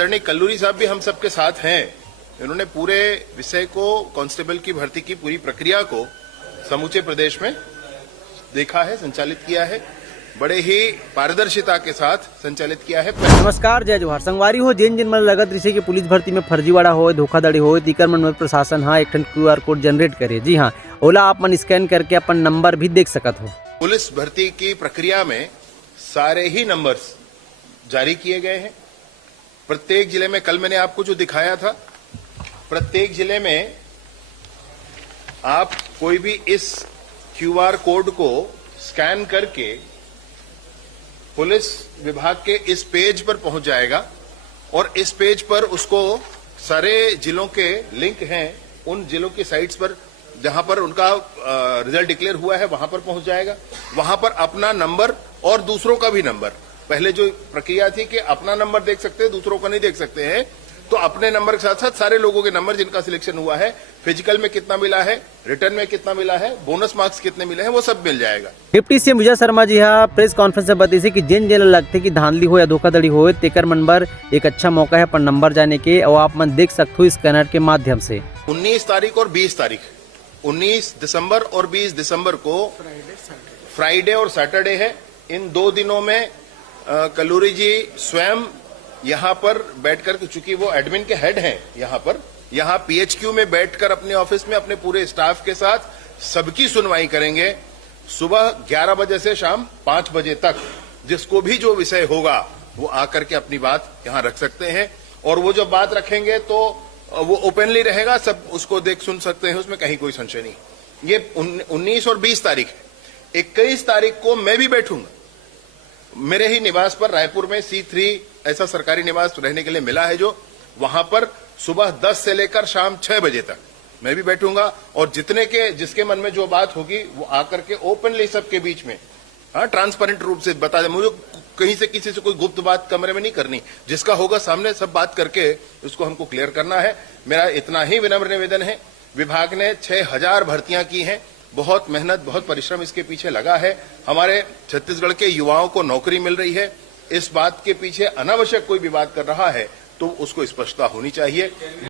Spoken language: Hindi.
आदरणीय कल्लूरी साहब भी हम सबके साथ हैं। इन्होंने पूरे विषय को, कांस्टेबल की भर्ती की पूरी प्रक्रिया को समूचे प्रदेश में देखा है, संचालित किया है, बड़े ही पारदर्शिता के साथ संचालित किया है। नमस्कार, जय जोहार। संगवारी हो जेन जिन मन लगत रही कि पुलिस भर्ती में फर्जीवाड़ा हो, धोखाधड़ी हो, तीकर मन में प्रशासन हाँ एक QR कोड जनरेट करे। जी हाँ, ओला आप मन स्कैन करके अपन नंबर भी देख सकत हो। पुलिस भर्ती की प्रक्रिया में सारे ही नंबर्स जारी किए गए हैं। प्रत्येक जिले में, कल मैंने आपको जो दिखाया था, प्रत्येक जिले में आप कोई भी इस QR कोड को स्कैन करके पुलिस विभाग के इस पेज पर पहुंच जाएगा और इस पेज पर उसको सारे जिलों के लिंक हैं, उन जिलों की साइट्स पर जहां पर उनका रिजल्ट डिक्लेयर हुआ है वहां पर पहुंच जाएगा। वहां पर अपना नंबर और दूसरों का भी नंबर, पहले जो प्रक्रिया थी कि अपना नंबर देख सकते हैं, दूसरों का नहीं देख सकते हैं, तो अपने नंबर के साथ साथ सारे लोगों के नंबर जिनका सिलेक्शन हुआ है, फिजिकल में कितना मिला है, रिटर्न में कितना मिला है, बोनस मार्क्स कितने मिले हैं, वो सब मिल जाएगा। डिप्टी सीएम विजय शर्मा जी हाँ प्रेस कॉन्फ्रेंस में बताई कि जिन जिन लगते कि धांधली हो या धोखाधड़ी हो, तेकर मन बर एक अच्छा मौका है अपन नंबर जाने के, और आप मन देख सकते हो स्कैनर के माध्यम से। 19 तारीख और 20 तारीख, 19 दिसंबर और 20 दिसंबर को फ्राइडे और सैटरडे है। इन 2 दिनों में कल्लूरी जी स्वयं यहाँ पर बैठकर, चूंकि वो एडमिन के हेड हैं, यहाँ PHQ में बैठकर अपने ऑफिस में अपने पूरे स्टाफ के साथ सबकी सुनवाई करेंगे। सुबह 11 बजे से शाम 5 बजे तक जिसको भी जो विषय होगा वो आकर के अपनी बात यहाँ रख सकते हैं, और वो जब बात रखेंगे तो वो ओपनली रहेगा, सब उसको देख सुन सकते हैं, उसमें कहीं कोई संशय नहीं। ये 19 और 20 तारीख है। 21 तारीख को मैं भी बैठूंगा मेरे ही निवास पर, रायपुर में C3 ऐसा सरकारी निवास रहने के लिए मिला है, जो वहां पर सुबह 10 से लेकर शाम 6 बजे तक मैं भी बैठूंगा, और जिसके मन में जो बात होगी वो आकर के ओपनली सबके बीच में, हाँ, ट्रांसपेरेंट रूप से बता दे। मुझे कहीं से किसी से कोई गुप्त बात कमरे में नहीं करनी, जिसका होगा सामने सब बात करके उसको हमको क्लियर करना है। मेरा इतना ही विनम्र निवेदन है। विभाग ने 6000 भर्तियां की हैं, बहुत मेहनत, बहुत परिश्रम इसके पीछे लगा है। हमारे छत्तीसगढ़ के युवाओं को नौकरी मिल रही है। इस बात के पीछे अनावश्यक कोई विवाद कर रहा है तो उसको स्पष्टता होनी चाहिए।